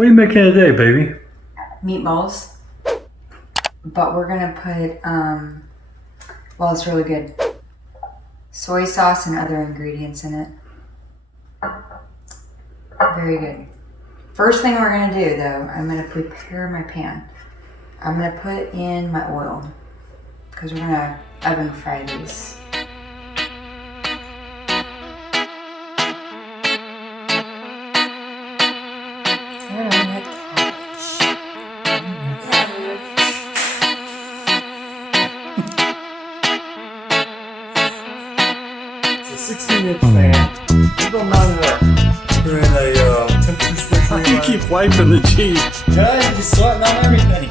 What are you making today, baby? Meatballs. But we're gonna put, well, it's really good, soy sauce and other ingredients in it. Very good. First thing we're gonna do though, I'm gonna prepare my pan. I'm gonna put in my oil because we're gonna oven fry these. It's a 16-inch fan. You don't mount it up. We're in a temperature switch. You keep wiping the cheese. Yeah, you're just sweating on everything.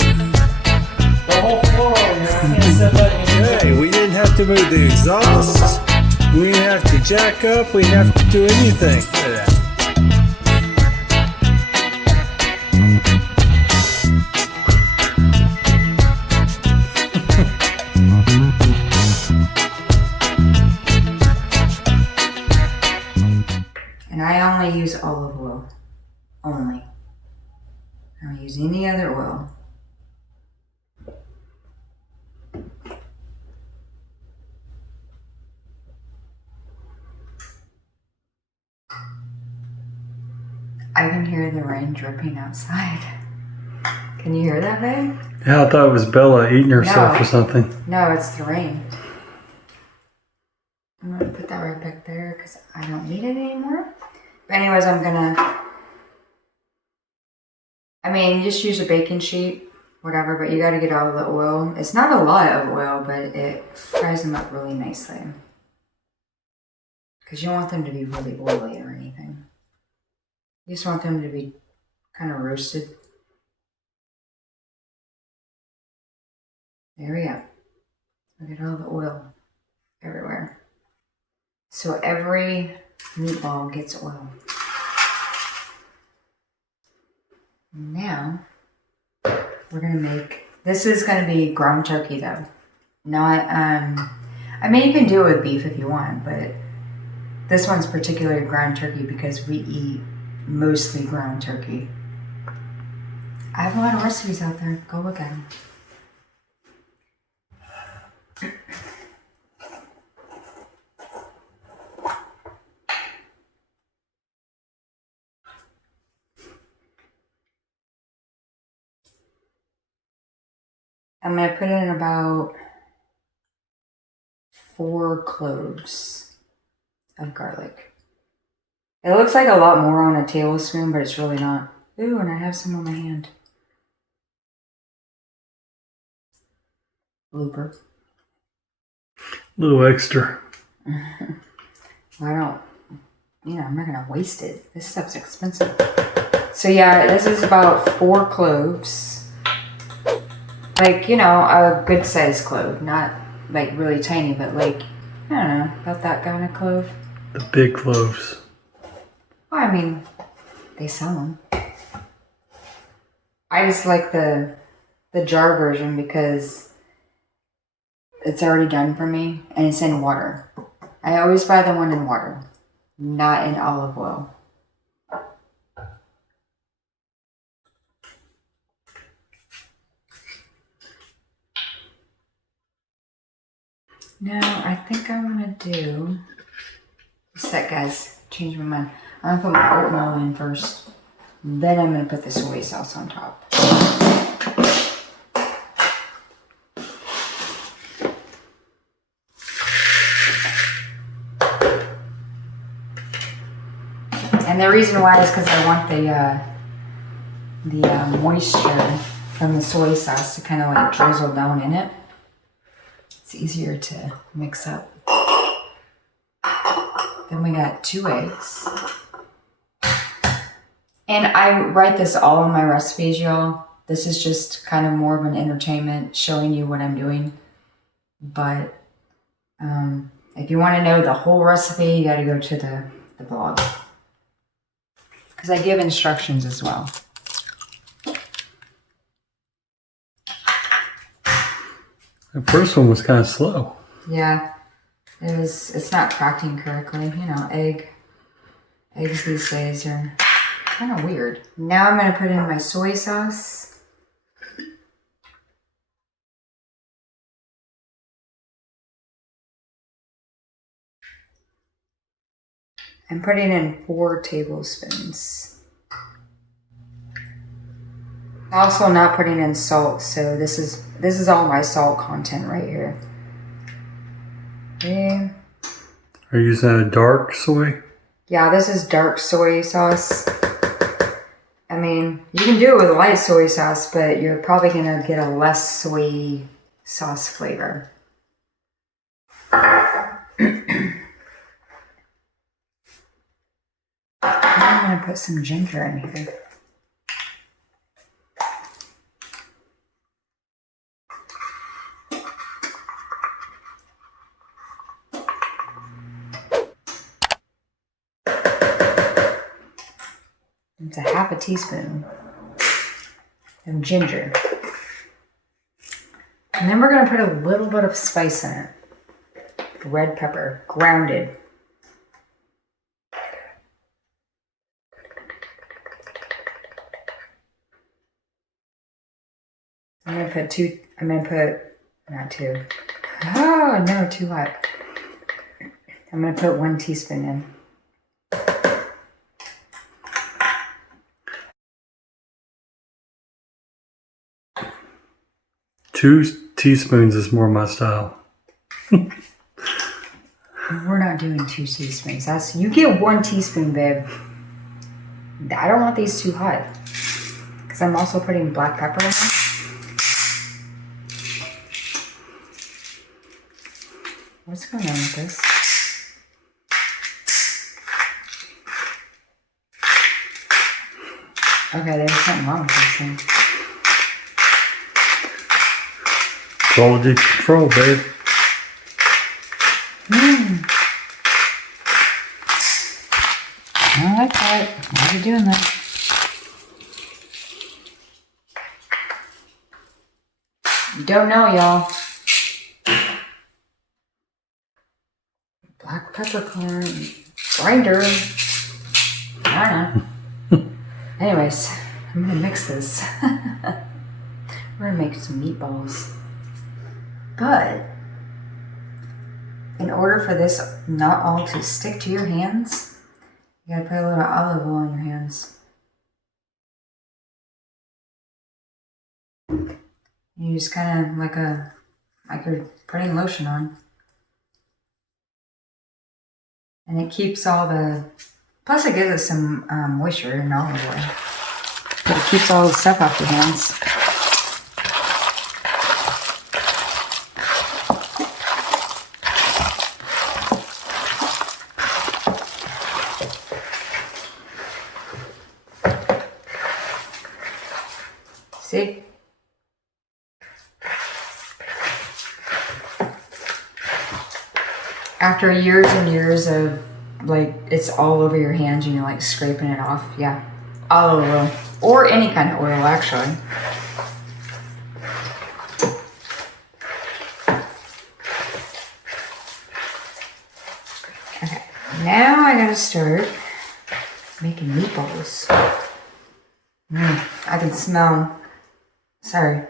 The whole floor, Hey, we didn't have to move the exhaust. We didn't have to jack up. We didn't have to do anything. And I only use olive oil. Only. I don't use any other oil. I can hear the rain dripping outside. Can you hear that, babe? Yeah, I thought it was Bella eating herself No. or something. No, it's the rain. I'm gonna put that right back there because I don't need it anymore. But anyways, just use a baking sheet, whatever, but you gotta get all of the oil. It's not a lot of oil, but it fries them up really nicely. Because you don't want them to be really oily or anything. You just want them to be kind of roasted. There we go. Look at all the oil everywhere. So every meatball gets oil. Now, we're gonna make, this is gonna be ground turkey though. Not, you can do it with beef if you want, but this one's particularly ground turkey because we eat mostly ground turkey. I have a lot of recipes out there. Go look at them. I'm going to put in about 4 cloves of garlic. It looks like a lot more on a tablespoon, but it's really not. Ooh, and I have some on my hand. Blooper. A little extra. I'm not going to waste it. This stuff's expensive. So yeah, this is about 4 cloves. Like, a good sized clove. Not like really tiny, but like, I don't know, about that kind of clove. The big cloves. Well, they sell them. I just like the jar version because it's already done for me and it's in water. I always buy the one in water, not in olive oil. Now, I think I'm going to do... Just a sec, guys. Change my mind. I'm going to put my oatmeal in first. Then I'm going to put the soy sauce on top. And the reason why is because I want the moisture from the soy sauce to kind of like drizzle down in it. It's easier to mix up. Then we got 2 eggs. And I write this all in my recipes, y'all. This is just kind of more of an entertainment, showing you what I'm doing. But if you want to know the whole recipe, you got to go to the blog. Because I give instructions as well. The first one was kind of slow. Yeah, it's not cracking correctly. Eggs these days are kind of weird. Now I'm going to put in my soy sauce. I'm putting in 4 tablespoons. Also not putting in salt, so this is all my salt content right here. Okay. Are you using a dark soy? Yeah, this is dark soy sauce. I mean, you can do it with light soy sauce, but you're probably gonna get a less soy sauce flavor. I'm gonna put some ginger in here. It's a half a teaspoon of ginger. And then we're going to put a little bit of spice in it. Red pepper, grounded. I'm going to put not 2. Oh, no, too hot. I'm going to put 1 teaspoon in. Two teaspoons is more my style. We're not doing 2 teaspoons. You get 1 teaspoon, babe. I don't want these too hot. Because I'm also putting black pepper in them. What's going on with this? Okay, there's something wrong with this thing. Quality control, babe. I like that. Why are you doing that? You don't know, y'all. Black peppercorn grinder. I don't know. Anyways, I'm gonna mix this. We're gonna make some meatballs. But in order for this not all to stick to your hands, you gotta put a little olive oil on your hands. You just kind of like you're putting lotion on. And it keeps all the, plus it gives it some moisture in olive oil. But it keeps all the stuff off your hands. See? After years and years of like it's all over your hands and you're like scraping it off, yeah. Olive oil. Or any kind of oil actually. Okay, now I gotta start making meatballs. I can smell. Sorry.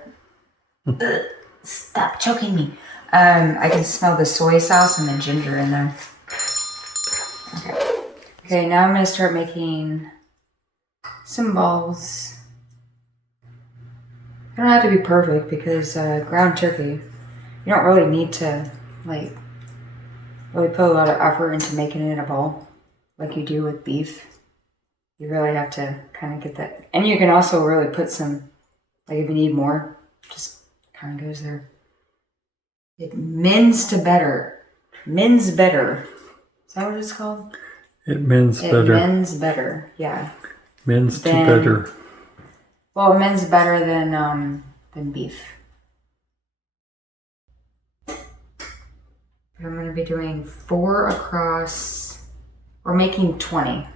Stop choking me. I can smell the soy sauce and the ginger in there. Okay. Okay, now I'm going to start making some balls. They don't have to be perfect because ground turkey, you don't really need to like really put a lot of effort into making it a ball like you do with beef. You really have to kind of get that. And you can also really put some, like if you need more, just kind of goes there. It mends to better. Mends better. Is that what it's called? It mends better. It mends better, yeah. Mends to better. Well, it mends better than beef. I'm going to be doing 4 across. We're making 20.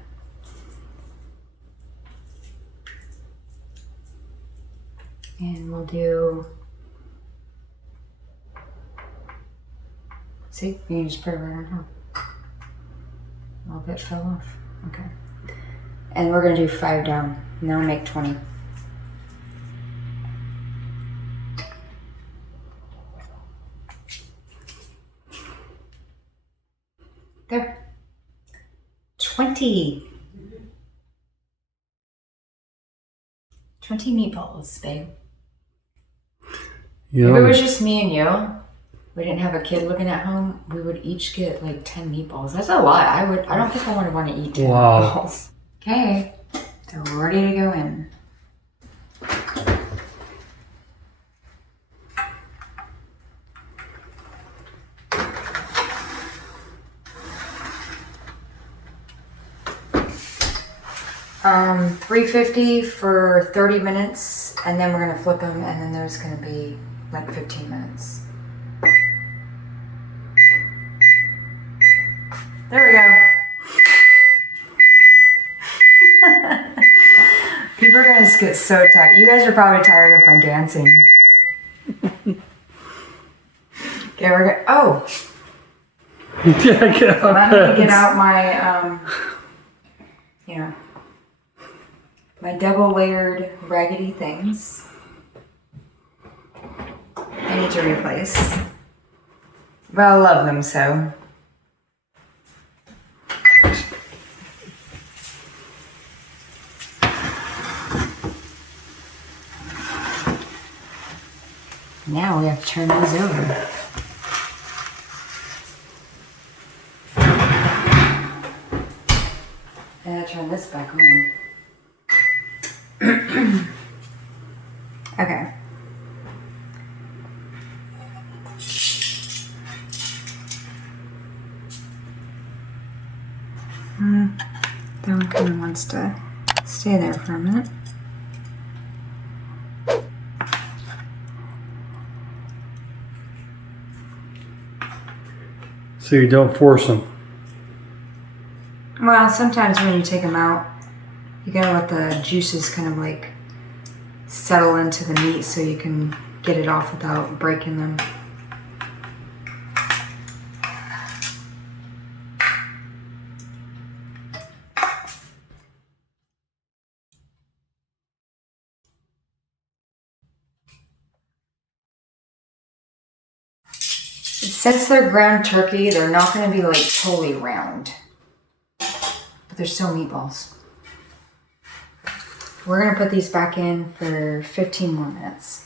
And we'll do, see, you can just put it right on top. A little bit fell off, okay. And we're gonna do 5 down. And then we'll make 20. There. 20. 20 meatballs, babe. If it was just me and you, we didn't have a kid living at home, we would each get like 10 meatballs. That's a lot. I don't think I would want to eat 10 meatballs. Okay, they're ready to go in. $350 for 30 minutes, and then we're gonna flip them, and then there's gonna be like 15 minutes. There we go. People are gonna get so tired. You guys are probably tired of my dancing. Okay, we're gonna. Oh. Yeah, let me get out my my double layered raggedy things. I need to replace. But I love them so. Now we have to turn these over. And I turn this back on. Okay. That one kind of wants to stay there for a minute. So you don't force them. Well, sometimes when you take them out, you gotta let the juices kind of like settle into the meat so you can get it off without breaking them. Since they're ground turkey, they're not going to be like totally round, but they're still meatballs. We're going to put these back in for 15 more minutes.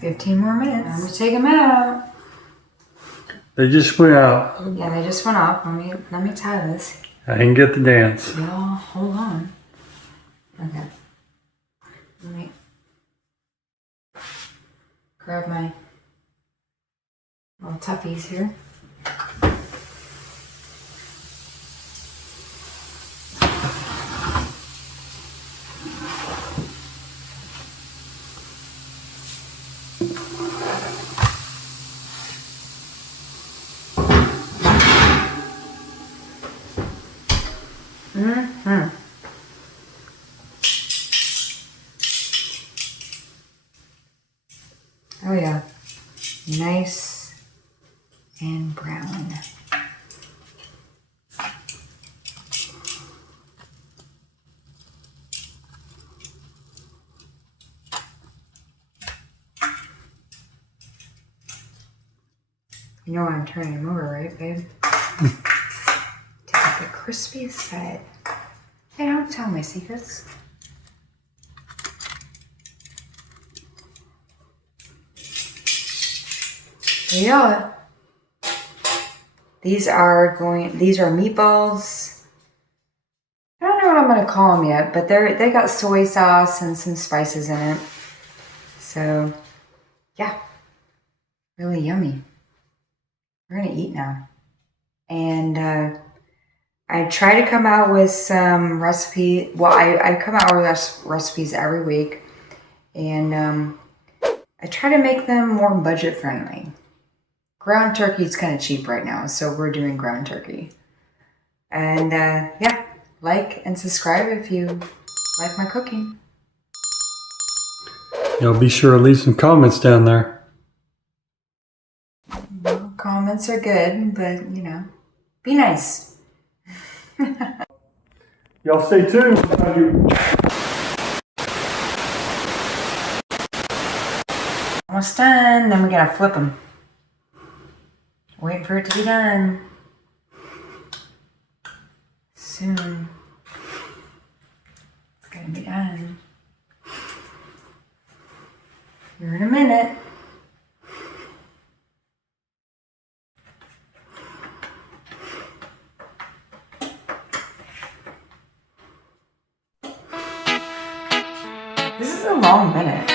$15 more minutes. I'm gonna take them out. They just went out. Yeah, they just went off. Let me tie this. I didn't get the dance. Y'all, hold on. Okay. Let me grab my little tuffies here. Oh yeah, nice and brown. You know I'm turning them over, right, babe? To get the crispiest side. Hey, don't tell my secrets. Yeah. These are meatballs. I don't know what I'm gonna call them yet, but they got soy sauce and some spices in it. So, yeah, really yummy. We're gonna eat now. And I try to come out with some recipe. Well, I come out with recipes every week, and I try to make them more budget friendly. ground turkey is kind of cheap right now, so we're doing ground turkey. And yeah, like and subscribe if you like my cooking. Y'all be sure to leave some comments down there. Well, comments are good, but you know, be nice. Y'all stay tuned. Almost done. Then we gotta flip them. Waiting for it to be done. Soon. It's gonna be done. Here in a minute. This is a long minute.